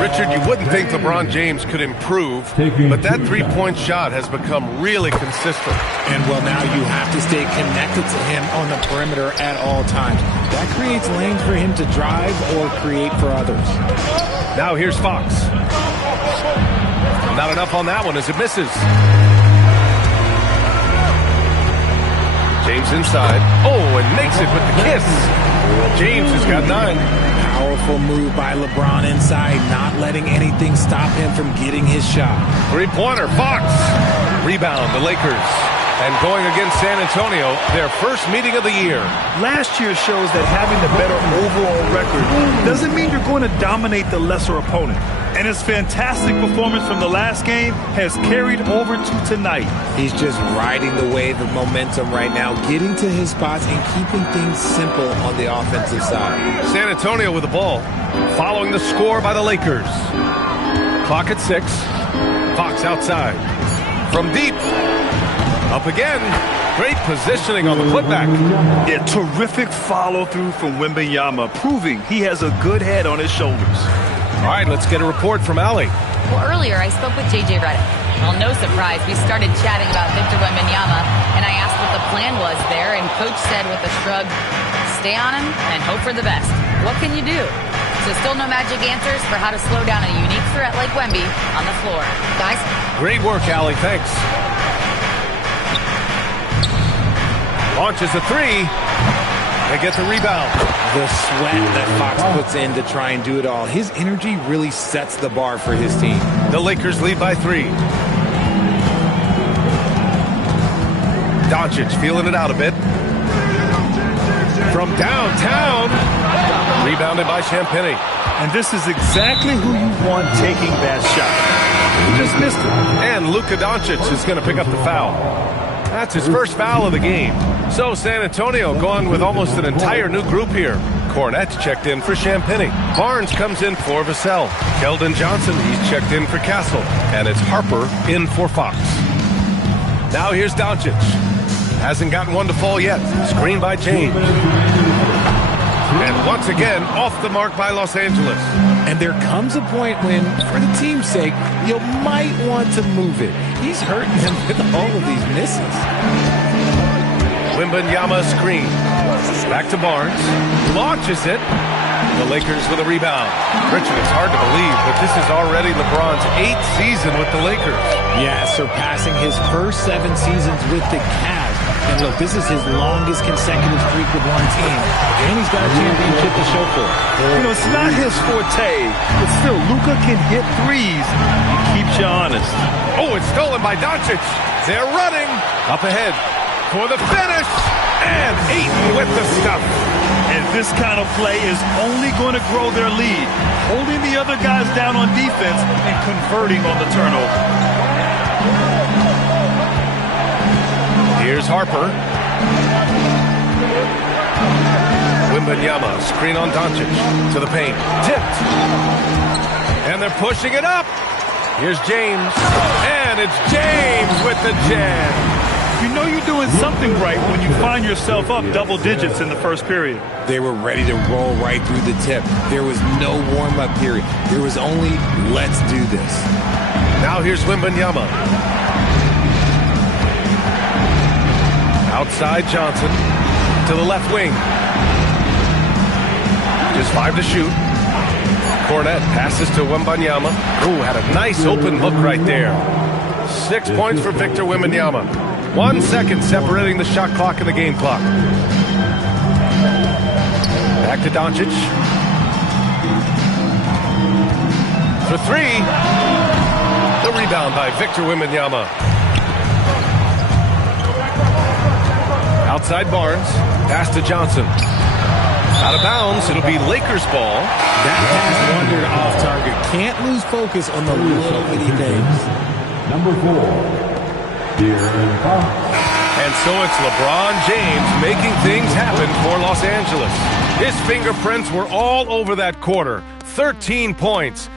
Richard, you wouldn't think LeBron James could improve, but that three-point shot has become really consistent. And, well, now you have to stay connected to him on the perimeter at all times. That creates lanes for him to drive or create for others. Now here's Fox. Not enough on that one as it misses. James inside. Oh, and makes it with the kiss. James has got 9. Powerful move by LeBron inside, not letting anything stop him from getting his shot. Three-pointer, Fox. Rebound, the Lakers. And going against San Antonio, their first meeting of the year. Last year shows that having the better overall record doesn't mean you're going to dominate the lesser opponent. And his fantastic performance from the last game has carried over to tonight. He's just riding the wave of momentum right now, getting to his spots and keeping things simple on the offensive side. San Antonio with the ball, following the score by the Lakers. Clock at 6. Fox outside. From deep. Up again. Great positioning on the putback. Yeah, terrific follow-through from Wembanyama, proving he has a good head on his shoulders. All right, let's get a report from Allie. Well, earlier I spoke with J.J. Redick. Well, no surprise, we started chatting about Victor Wembanyama, and I asked what the plan was there, and Coach said with a shrug, stay on him and hope for the best. What can you do? So still no magic answers for how to slow down a unique threat like Wemby on the floor. Guys? Great work, Allie. Thanks. Launches a 3. They get the rebound. The sweat that Fox puts in to try and do it all. His energy really sets the bar for his team. The Lakers lead by 3. Doncic feeling it out a bit. From downtown. Rebounded by Champagnie. And this is exactly who you want taking that shot. He just missed it. And Luka Doncic is going to pick up the foul. That's his first foul of the game. So San Antonio going with almost an entire new group here. Cornette's checked in for Champagnie. Barnes comes in for Vassell. Keldon Johnson, he's checked in for Castle. And it's Harper in for Fox. Now here's Doncic. Hasn't gotten one to fall yet. Screen by James. And once again, off the mark by Los Angeles. And there comes a point when, for the team's sake, you might want to move it. He's hurting him with all of these misses. Wembanyama screen. Back to Barnes. Launches it. The Lakers with a rebound. Richard, it's hard to believe, but this is already LeBron's 8th season with the Lakers. Yeah, surpassing his first 7 seasons with the Cavs. And look, this is his longest consecutive streak with one team. And he's got a championship to show for it. You know, it's not his forte, but still, Luka can hit threes. He keeps you honest. Oh, it's stolen by Doncic. They're running. Up ahead for the finish. And Ayton with the stuff. And this kind of play is only going to grow their lead, holding the other guys down on defense and converting on the turnover. Here's Harper. Wembanyama, screen on Doncic. To the paint. Tipped. And they're pushing it up. Here's James. And it's James with the jam. You know you're doing something right when you find yourself up double digits in the first period. They were ready to roll right through the tip. There was no warm-up period. There was only, let's do this. Now here's Wembanyama. Outside Johnson. To the left wing. Just 5 to shoot. Cornette passes to Wembanyama. Ooh, had a nice open look right there. 6 points for Victor Wembanyama. 1 second separating the shot clock and the game clock. Back to Doncic. For 3. The rebound by Victor Wembanyama. Outside Barnes. Pass to Johnson. Out of bounds. It'll be Lakers ball. That pass wandered off target. Can't lose focus on the little bitty things. Number 4. And so it's LeBron James making things happen for Los Angeles. His fingerprints were all over that quarter. 13 points.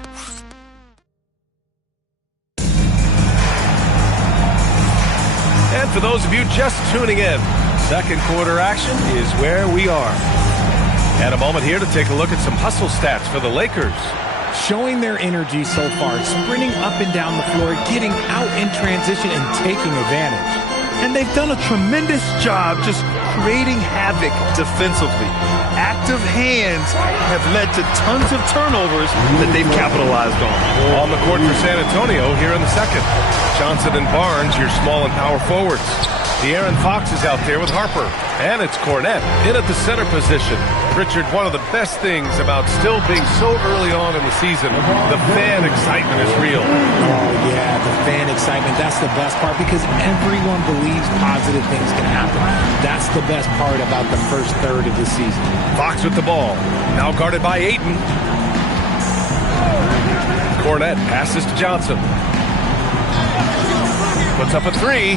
And for those of you just tuning in, second quarter action is where we are. And a moment here to take a look at some hustle stats for the Lakers. showing their energy so far, sprinting up and down the floor, getting out in transition and taking advantage. And they've done a tremendous job just creating havoc defensively. Active hands have led to tons of turnovers that they've capitalized on. On the court for San Antonio here in the second. Johnson and Barnes, your small and power forwards. De'Aaron Fox is out there with Harper. And it's Cornette in at the center position. Richard, one of the best things about still being so early on in the season, the fan excitement is real. Oh, yeah, the fan excitement. That's the best part because everyone believes positive things can happen. That's the best part about the first third of the season. Fox with the ball. Now guarded by Ayton. Cornette passes to Johnson. Puts up a three.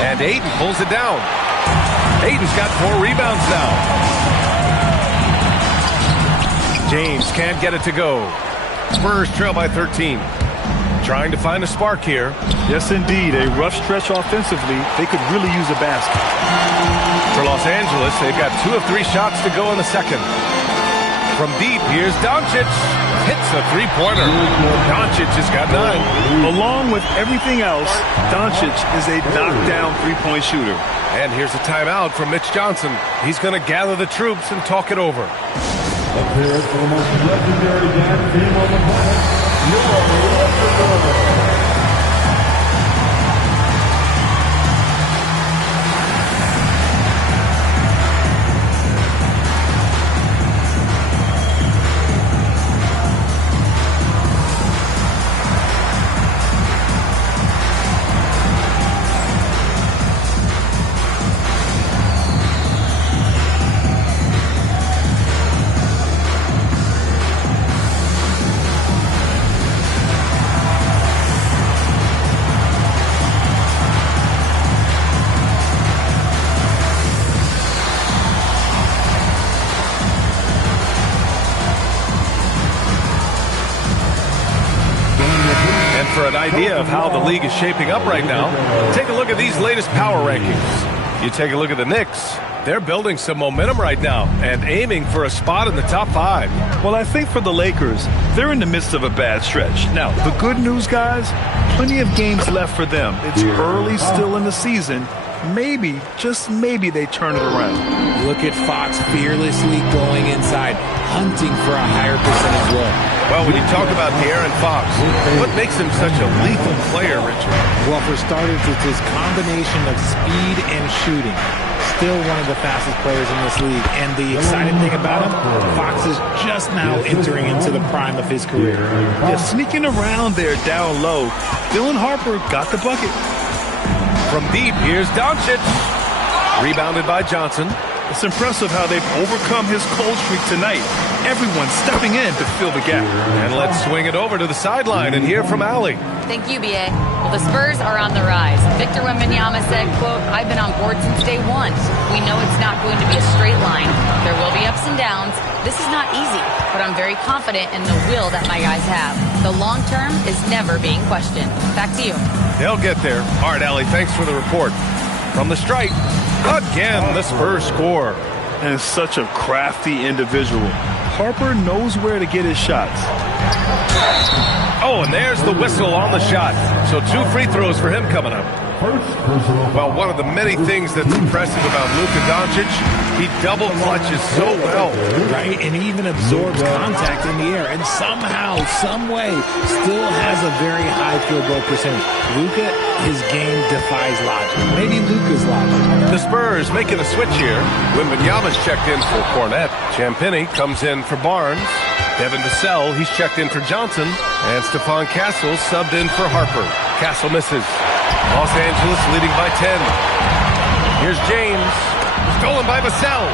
And Ayton pulls it down. Ayton's got 4 rebounds now. James can't get it to go. Spurs trail by 13. Trying to find a spark here. Yes, indeed. A rough stretch offensively. They could really use a basket. For Los Angeles, they've got 2 of 3 shots to go in the second. From deep, here's Doncic. Hits a three-pointer. Doncic has got 9. Along with everything else, Doncic is a knockdown three-point shooter. And here's a timeout from Mitch Johnson. He's going to gather the troops and talk it over. Appearance for the most legendary dance team on the planet, your Idea of how the league is shaping up right now. Take a look at these latest power rankings. You take a look at the Knicks. They're building some momentum right now and aiming for a spot in the top 5. Well, I think for the Lakers, they're in the midst of a bad stretch. Now, the good news, guys, plenty of games left for them. It's early still in the season. Maybe, just maybe they turn it around. Look at Fox fearlessly going inside, hunting for a higher percentage look. Well, when you talk about De'Aaron Fox, what makes him such a lethal player, Richard? Well, for starters, it's his combination of speed and shooting. Still one of the fastest players in this league. And the exciting thing about him, Fox is just now entering into the prime of his career. Yeah, sneaking around there down low. Dylan Harper got the bucket. From deep, here's Doncic. Rebounded by Johnson. It's impressive how they've overcome his cold streak tonight. Everyone stepping in to fill the gap. And let's swing it over to the sideline and hear from Allie. Thank you, B.A. Well, the Spurs are on the rise. Victor Wembanyama said, quote, "I've been on board since day one. We know it's not going to be a straight line. There will be ups and downs. This is not easy, but I'm very confident in the will that my guys have. The long term is never being questioned." Back to you. They'll get there. All right, Allie, thanks for the report. From the stripe, again, the Spurs score. And such a crafty individual. Harper knows where to get his shots. Oh, and there's the whistle on the shot. So 2 free throws for him coming up. Well, one of the many things that's impressive about Luka Doncic, he double clutches so well. Right, and he even absorbs contact in the air, and somehow, some way, still has a very high field goal percentage. Luka, his game defies logic. Maybe Luka's logic. The Spurs making a switch here. Wembanyama's checked in for Cornette. Champagnie comes in for Barnes. Devin Vassell, he's checked in for Johnson. And Stephon Castle subbed in for Harper. Castle misses. Los Angeles leading by 10. Here's James. Stolen by Vassell.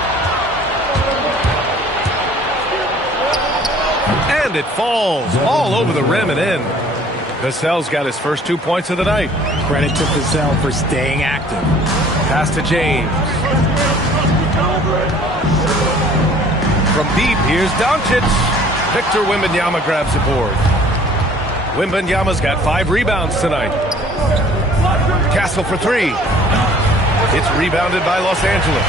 And it falls all over the rim and in. Vassell's got his first 2 points of the night. Credit to Vassell for staying active. Pass to James. From deep, here's Doncic. Victor Wembanyama grabs the board. Wembanyama's got 5 rebounds tonight. Castle for 3. It's rebounded by Los Angeles.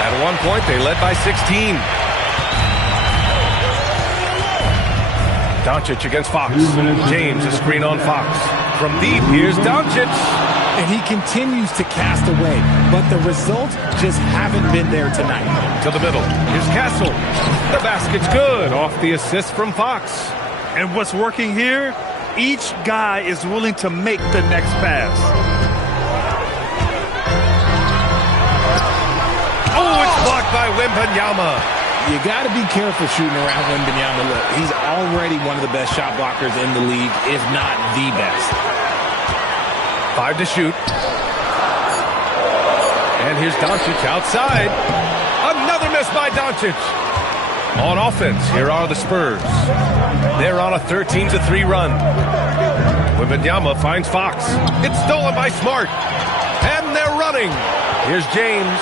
At one point, they led by 16. Doncic against Fox. James, a screen on Fox. From deep, here's Doncic. And he continues to cast away, but the results just haven't been there tonight. To the middle, here's Castle. The basket's good, off the assist from Fox. And what's working here? Each guy is willing to make the next pass. Oh, it's blocked by Wembanyama. You got to be careful shooting around Wembanyama. Look, he's already one of the best shot blockers in the league, if not the best. 5 to shoot. And here's Doncic outside. Another miss by Doncic. On offense, here are the Spurs. They're on a 13-3 run. Wembanyama finds Fox. It's stolen by Smart. And they're running. Here's James.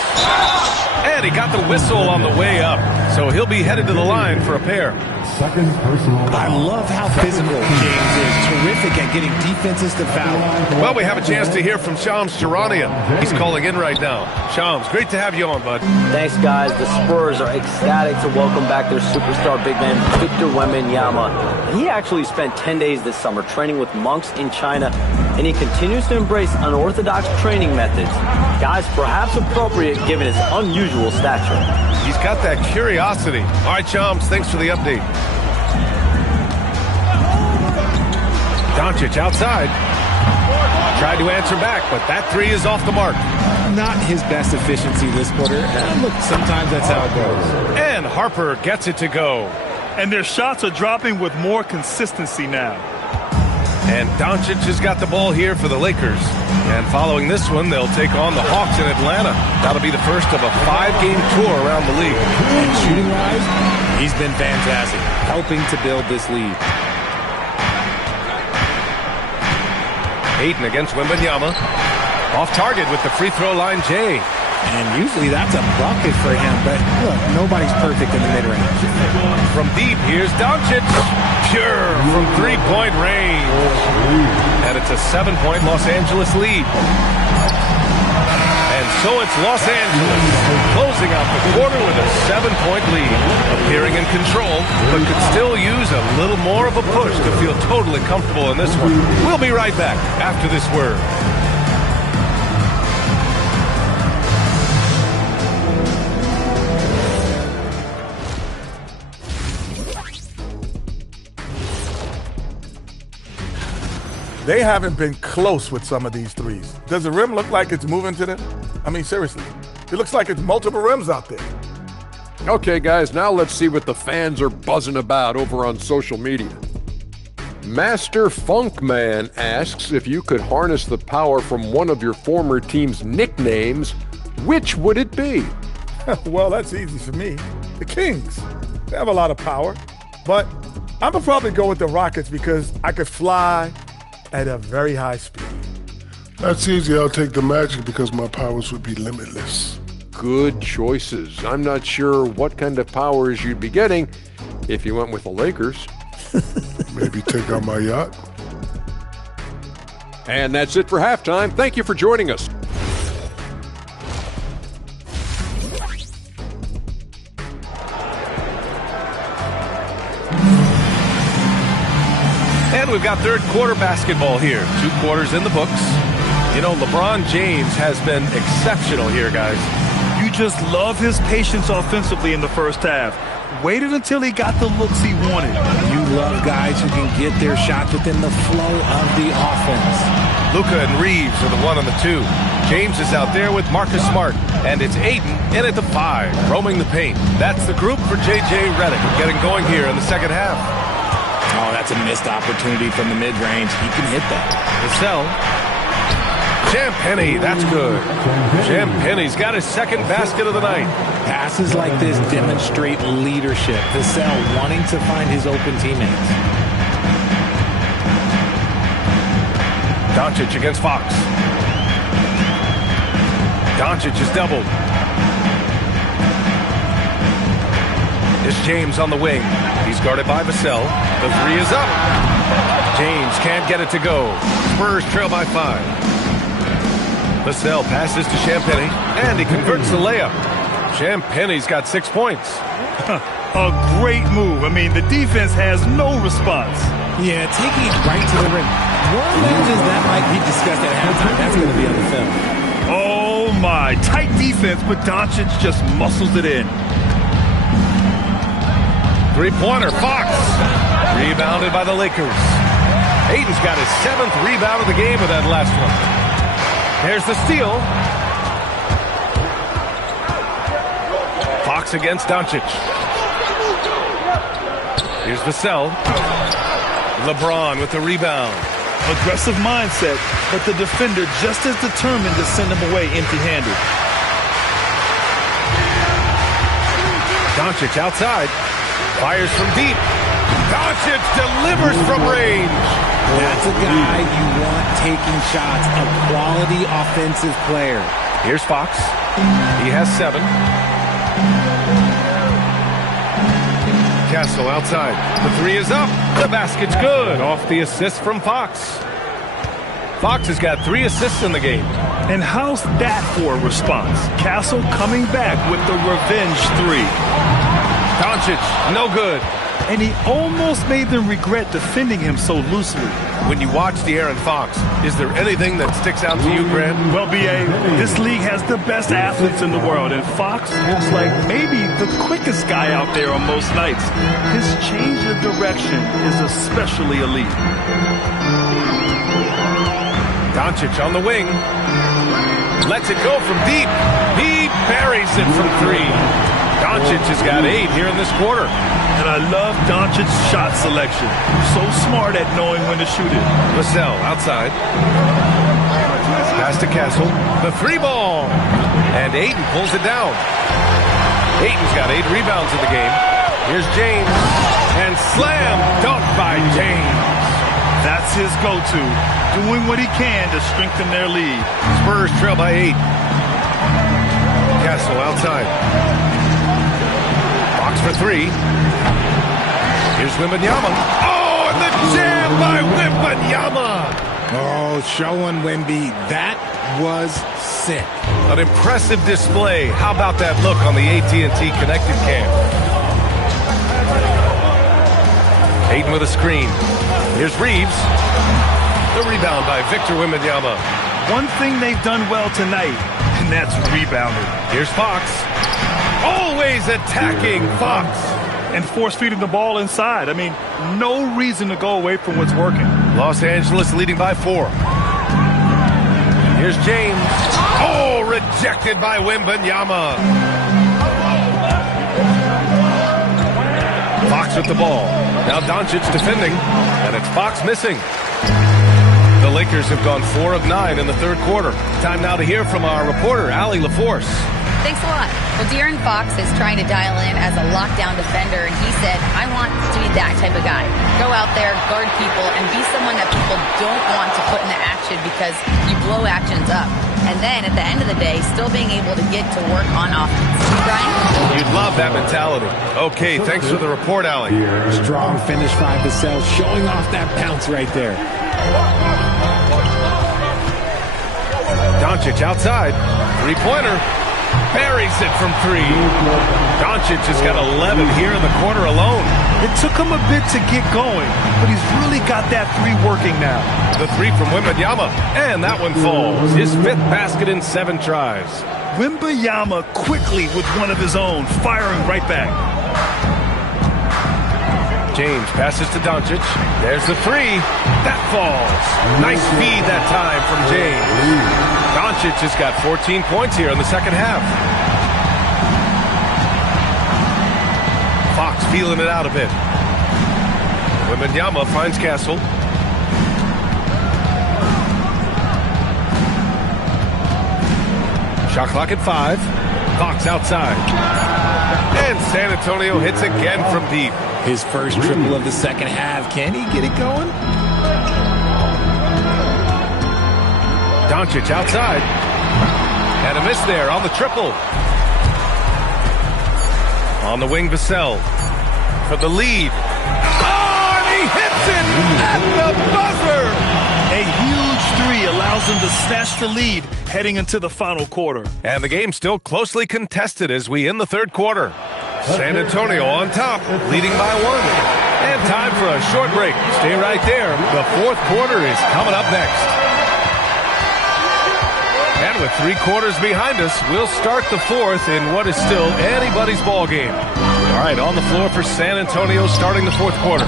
And he got the whistle on the way up. So he'll be headed to the line for a pair. Second personal I foul. love how physical James is. Terrific at getting defenses to foul. Well, we have a chance to hear from Shams Charania. He's calling in right now. Shams, great to have you on, bud. Thanks, guys. The Spurs are ecstatic to welcome back their superstar big man, Victor Wembanyama. He actually spent 10 days this summer training with monks in China, and he continues to embrace unorthodox training methods. Guys, perhaps appropriate given his unusual stature. He's got that curiosity. All right, Shams, thanks for the update. Doncic outside. Tried to answer back, but that three is off the mark. Not his best efficiency this quarter. Look, sometimes that's how it goes. And Harper gets it to go. And their shots are dropping with more consistency now. And Doncic has got the ball here for the Lakers. And following this one, they'll take on the Hawks in Atlanta. That'll be the first of a 5-game tour around the league. And shooting-wise, he's been fantastic, helping to build this lead. Ayton against Wembanyama. Off target with the free throw line, Jay. And usually that's a bucket for him, but look, nobody's perfect in the mid-range. From deep, here's Doncic. Pure from three-point range. And it's a 7-point Los Angeles lead. And so it's Los Angeles closing out the quarter with a 7-point lead. Appearing in control, but could still use a little more of a push to feel totally comfortable in this one. We'll be right back after this word. They haven't been close with some of these threes. Does the rim look like it's moving to them? I mean, seriously. It looks like it's multiple rims out there. Okay, guys, now let's see what the fans are buzzing about over on social media. Master Funkman asks if you could harness the power from one of your former team's nicknames, which would it be? Well, that's easy for me. The Kings. They have a lot of power. But I'm going to probably go with the Rockets because I could fly at a very high speed. That's easy. I'll take the Magic because my powers would be limitless. Good choices. I'm not sure what kind of powers you'd be getting if you went with the Lakers. Maybe take out my yacht. And that's it for halftime. Thank you for joining us. And we've got third quarter basketball here. 2 quarters in the books. You know, LeBron James has been exceptional here, guys. You just love his patience offensively in the first half. Waited until he got the looks he wanted. You love guys who can get their shots within the flow of the offense. Luka and Reeves are the 1 and the 2. James is out there with Marcus Smart. And it's Ayton in at the 5, roaming the paint. That's the group for J.J. Redick getting going here in the second half. Oh, that's a missed opportunity from the mid-range. He can hit that. Vassell. Champagnie, that's good. Champagnie's got his second basket of the night. Passes like this demonstrate leadership. Vassell wanting to find his open teammates. Doncic against Fox. Doncic is doubled. It's James on the wing. He's guarded by Vassell. The 3 is up. James can't get it to go. Spurs trail by 5. Vassell passes to Champagnie, and he converts the layup. Champagnie's got 6 points. A great move. I mean, the defense has no response. Yeah, taking it right to the rim. One imagines that might be discussed at halftime. That's going to be on the film. Oh, my. Tight defense, but Doncic just muscles it in. Three-pointer, Fox. Rebounded by the Lakers. Ayton's got his 7th rebound of the game with that last one. There's the steal. Fox against Doncic. Here's Vassell. LeBron with the rebound. Aggressive mindset, but the defender just as determined to send him away empty-handed. Doncic outside. Fires from deep. Doncic delivers from range. That's a guy you want taking shots. A quality offensive player. Here's Fox. He has 7. Castle outside. The 3 is up. The basket's good. Off the assist from Fox. Fox has got 3 assists in the game. And how's that for a response? Castle coming back with the revenge 3. Doncic, no good. And he almost made them regret defending him so loosely. When you watch De'Aaron Fox, is there anything that sticks out to you, Grant? Well, B.A., this league has the best athletes in the world, and Fox looks like maybe the quickest guy out there on most nights. His change of direction is especially elite. Doncic on the wing. Lets it go from deep. He buries it from 3. Doncic has got 8 here in this quarter. And I love Doncic's shot selection. So smart at knowing when to shoot it. Vassell outside. Pass to Castle. The 3 ball. And Ayton pulls it down. Ayton's got 8 rebounds in the game. Here's James. And slam dunk by James. That's his go-to. Doing what he can to strengthen their lead. Spurs trail by 8. Castle outside. Fox for 3. Here's Wembanyama. Oh, and the jam by Wembanyama. Oh, showing Wemby. That was sick. An impressive display. How about that look on the AT&T connected cam? Ayton with a screen. Here's Reeves. The rebound by Victor Wembanyama. One thing they've done well tonight, and that's rebounding. Here's Fox. Always attacking Fox. And force-feeding the ball inside. I mean, no reason to go away from what's working. Los Angeles leading by 4. Here's James. Oh, rejected by Wembanyama. Fox with the ball. Now Doncic defending, and it's Fox missing. The Lakers have gone 4 of 9 in the 3rd quarter. Time now to hear from our reporter, Allie LaForce. Thanks a lot. Well, De'Aaron Fox is trying to dial in as a lockdown defender, and he said, I want to be that type of guy. Go out there, guard people, and be someone that people don't want to put into action because you blow actions up. And then, at the end of the day, still being able to get to work on offense. Brian? You'd love that mentality. Okay, thanks for the report, Allie. Strong finish by Vassell, showing off that bounce right there. Doncic outside. 3-pointer. Buries it from 3. Doncic has got 11 here in the quarter alone. It took him a bit to get going, but he's really got that 3 working now. The 3 from Wembanyama, and that one falls. His 5th basket in 7 tries. Wembanyama quickly with one of his own, firing right back. James passes to Doncic. There's the 3. That falls. Nice feed that time from James. Doncic has got 14 points here in the 2nd half. Fox feeling it out a bit. Wembanyama finds Castle. Shot clock at 5. Fox outside. And San Antonio hits again from deep. His first triple of the 2nd half. Can he get it going? Doncic outside. And a miss there on the triple. On the wing, Vassell for the lead. Oh, and he hits it at the buzzer. A huge 3 allows them to snatch the lead heading into the final quarter. And the game still closely contested as we end the 3rd quarter. San Antonio on top, leading by 1. And time for a short break. Stay right there. The fourth quarter is coming up next. And with 3 quarters behind us, we'll start the fourth in what is still anybody's ball game. All right, on the floor for San Antonio starting the fourth quarter.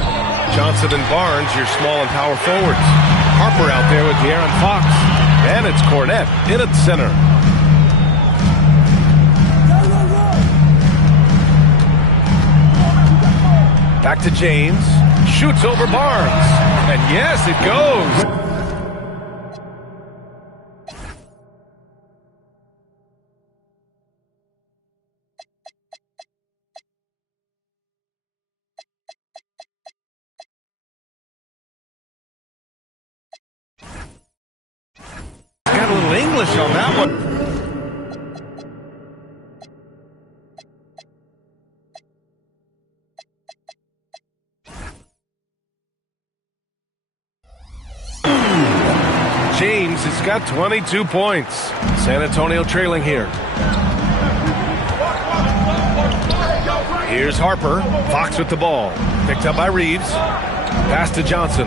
Johnson and Barnes, your small and power forwards. Harper out there with De'Aaron Fox. And it's Cornette in at center. Back to James. Shoots over Barnes. And yes, it goes. Got a little English on that one. James has got 22 points. San Antonio trailing here. Here's Harper. Fox with the ball. Picked up by Reeves. Pass to Johnson.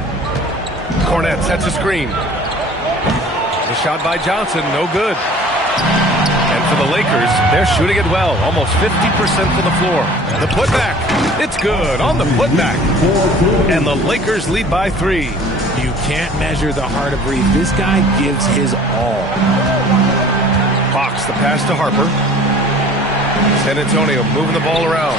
Cornette sets a screen. The shot by Johnson, no good. And for the Lakers, they're shooting it well. Almost 50% for the floor. The putback. It's good on the putback. And the Lakers lead by 3. You can't measure the heart of Reeves. This guy gives his all. Fox, the pass to Harper. San Antonio moving the ball around.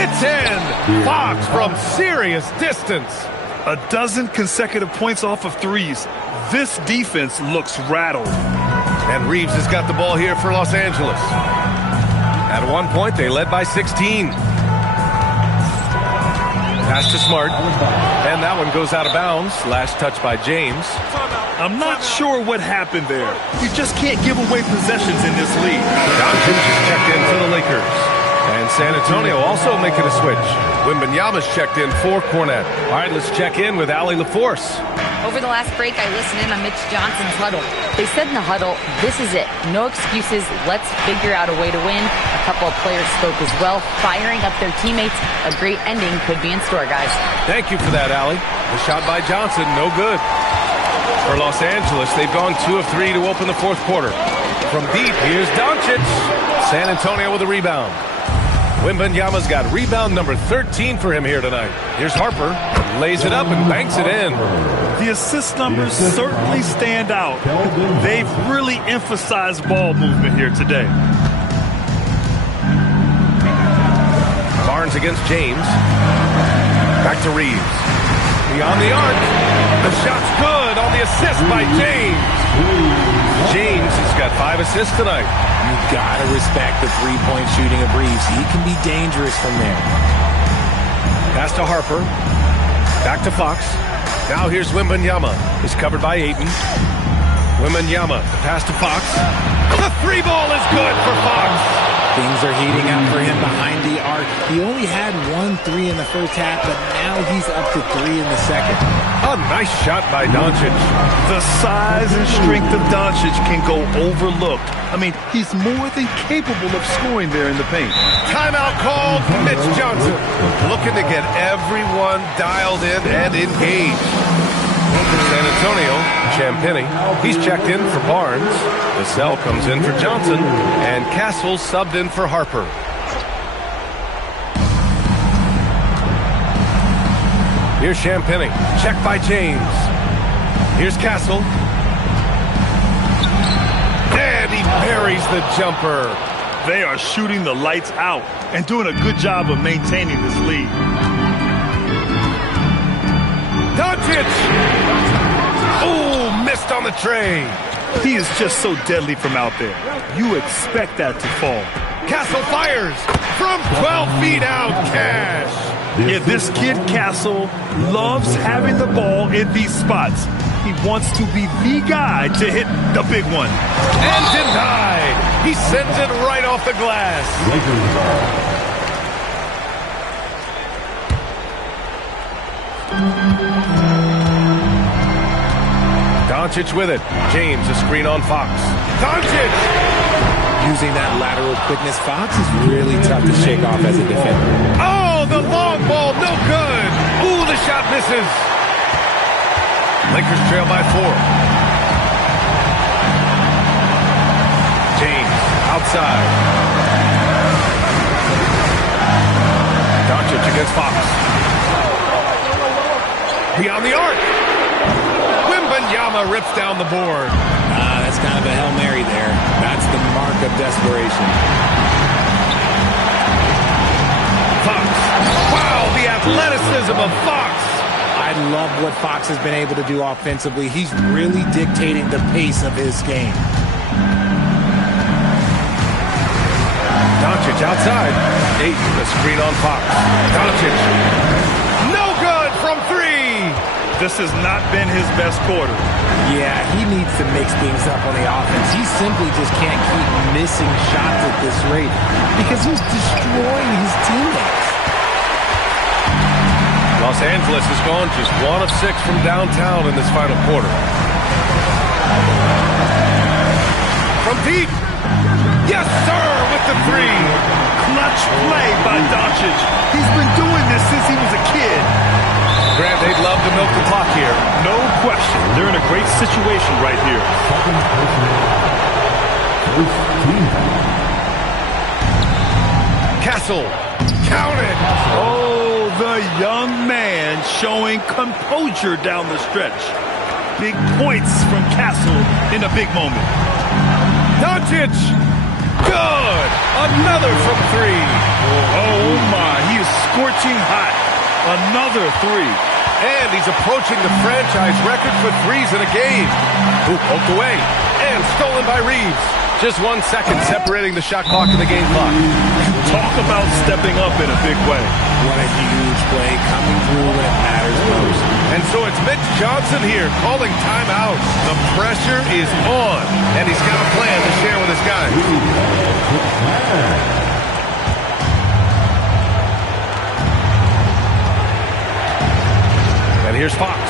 It's in! Fox from serious distance. A dozen consecutive points off of threes. This defense looks rattled. And Reeves has got the ball here for Los Angeles. At one point, they led by 16. Pass to Smart. And that one goes out of bounds. Last touch by James. I'm not sure what happened there. You just can't give away possessions in this league. Doncic is checked in for the Lakers. And San Antonio also making a switch. Wembanyama's checked in for Cornette. All right, let's check in with Allie LaForce. Over the last break, I listened in on Mitch Johnson's huddle. They said in the huddle, this is it. No excuses. Let's figure out a way to win. A couple of players spoke as well, firing up their teammates. A great ending could be in store, guys. Thank you for that, Allie. The shot by Johnson, no good. For Los Angeles, they've gone 2 of 3 to open the fourth quarter. From deep, here's Doncic. San Antonio with a rebound. Wembanyama's got rebound number 13 for him here tonight. Here's Harper. Lays it up and banks it in. The assist numbers certainly stand out. They've really emphasized ball movement here today. Barnes against James. Back to Reeves. Beyond the arc. The shot's good on the assist by James. James has got 5 assists tonight. You've got to respect the three-point shooting of Reeves. He can be dangerous from there. Pass to Harper. Back to Fox. Now here's Wembanyama. He's covered by Ayton. Wembanyama. The pass to Fox. The 3 ball is good for Fox. Things are heating up for him behind the arc. He only had 1 3 in the first half, but now he's up to 3 in the second. A nice shot by Doncic. The size and strength of Doncic can go overlooked. I mean, he's more than capable of scoring there in the paint. Timeout called. Mitch Johnson looking to get everyone dialed in and engaged. For San Antonio, Champagny. He's checked in for Barnes. Vassell comes in for Johnson. And Castle subbed in for Harper. Here's Champagny. Check by James. Here's Castle. And he buries the jumper. They are shooting the lights out and doing a good job of maintaining this lead. Doncic! Oh, missed on the tray. He is just so deadly from out there. You expect that to fall. Castle fires from 12 feet out. Cash. Yeah, this kid Castle loves having the ball in these spots. He wants to be the guy to hit the big one. And denied. He sends it right off the glass. Doncic with it. James, a screen on Fox. Doncic! Using that lateral quickness, Fox is really tough to shake off as a defender. Oh, the long ball, no good. Ooh, the shot misses. Lakers trail by 4. James, outside. Doncic against Fox. Beyond the arc. Wembanyama rips down the board. That's kind of a Hail Mary there. That's the mark of desperation. Fox. Wow, the athleticism of Fox. I love what Fox has been able to do offensively. He's really dictating the pace of his game. Doncic outside. 8, the screen on Fox. Doncic. No good from 3. This has not been his best quarter. Yeah, he needs to mix things up on the offense. He simply just can't keep missing shots at this rate because he's destroying his teammates. Los Angeles has gone just 1 of 6 from downtown in this final quarter. From deep. Yes, sir, with the 3. Clutch play by Doncic. He's been doing this since he was a kid. Grant, they'd love to milk the clock here. No question. They're in a great situation right here. Castle. Count it. Oh, the young man showing composure down the stretch. Big points from Castle in a big moment. Doncic. Good. Another from 3. Oh, my. He is scorching hot. Another 3. And he's approaching the franchise record for 3s in a game. Ooh, poked away. And stolen by Reeves. Just 1 second separating the shot clock and the game clock. Talk about stepping up in a big way. What a huge play coming through when it matters most. And so it's Mitch Johnson here calling timeout. The pressure is on. And he's got a plan to share with his guys. And here's Fox.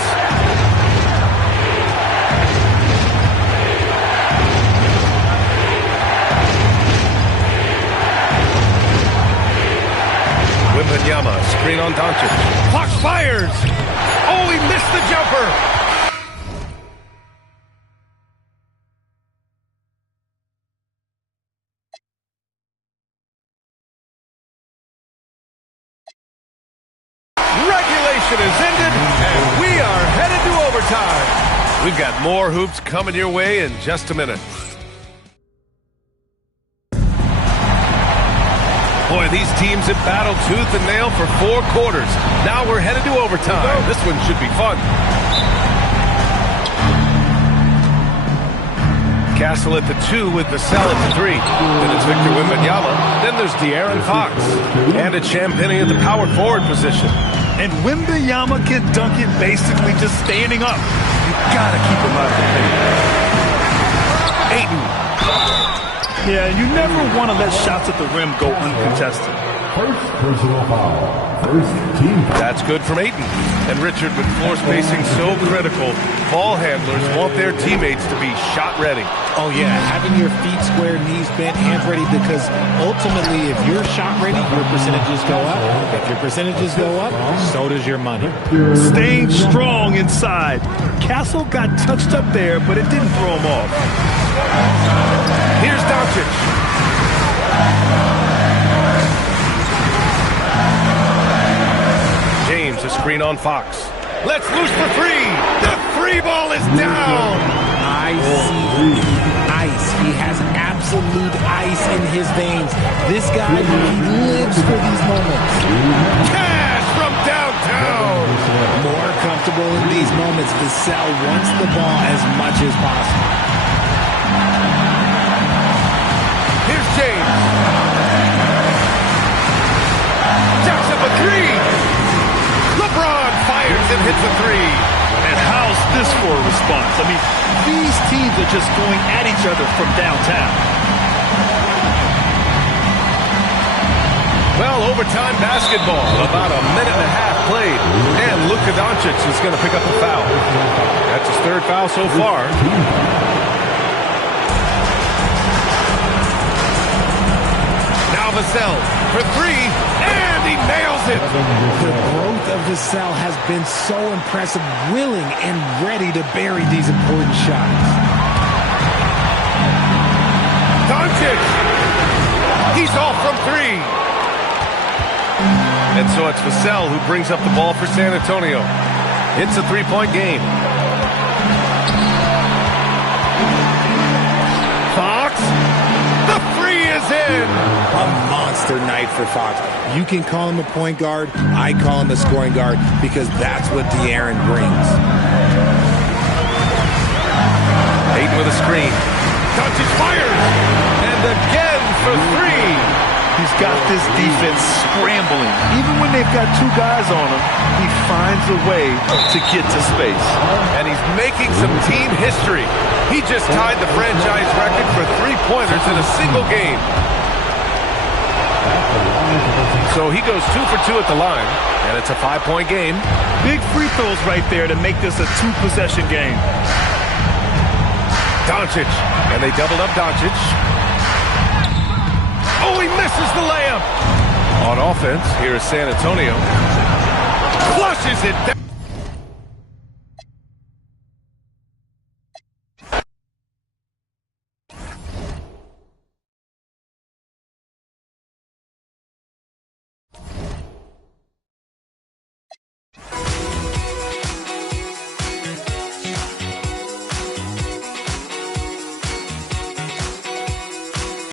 Wembanyama, screen on Doncic. Fox fires! Oh, he missed the jumper! Regulation is ended, and we are headed to overtime. We've got more hoops coming your way in just a minute. Boy, these teams have battled tooth and nail for 4 quarters. Now we're headed to overtime. This one should be fun. Castle at the 2 with Vassell at the 3. Then it's Victor Wembanyama. Then there's De'Aaron Fox. And it's Champagnie at the power forward position. And Wembanyama can dunk it basically just standing up. You gotta keep him out of the paint. Ayton. Yeah, you never want to let shots at the rim go uncontested. First personal foul. First team foul. That's good from Ayton. And Richard, with floor spacing so critical, ball handlers want their teammates to be shot ready. Oh, yeah, having your feet square, knees bent, hands ready, because ultimately, if you're shot ready, your percentages go up. If your percentages go up, so does your money. Staying strong inside. Castle got touched up there, but it didn't throw him off. Here's Doncic. James, a screen on Fox. Let's loose for 3. The 3 ball is down. I see ice. He has absolute ice in his veins. This guy, he lives for these moments. Cash from downtown. More comfortable in these moments. Vassell wants the ball as much as possible. Here's James. Jacks up a 3. LeBron fires and hits a 3. And how's this for a response? I mean, these teams are just going at each other from downtown. Well, overtime basketball. About a minute and a half played. And Luka Doncic is going to pick up the foul. That's his 3rd foul so far. Vassell for three, and he nails it. The growth of Vassell has been so impressive, willing and ready to bury these important shots. Doncic! He's off from three. And so it's Vassell who brings up the ball for San Antonio. It's a three-point game. Fox, the three is in. A monster night for Fox. You can call him a point guard. I call him a scoring guard because that's what De'Aaron brings. Ayton with a screen. Doncic fires. And again for three. He's got this defense scrambling. Even when they've got two guys on him, he finds a way to get to space. And he's making some team history. He just tied the franchise record for three-pointers in a single game. So he goes 2 for 2 at the line, and it's a 5-point game. Big free throws right there to make this a two-possession game. Doncic, and they doubled up Doncic. Oh, he misses the layup. On offense, here is San Antonio. Flushes it down.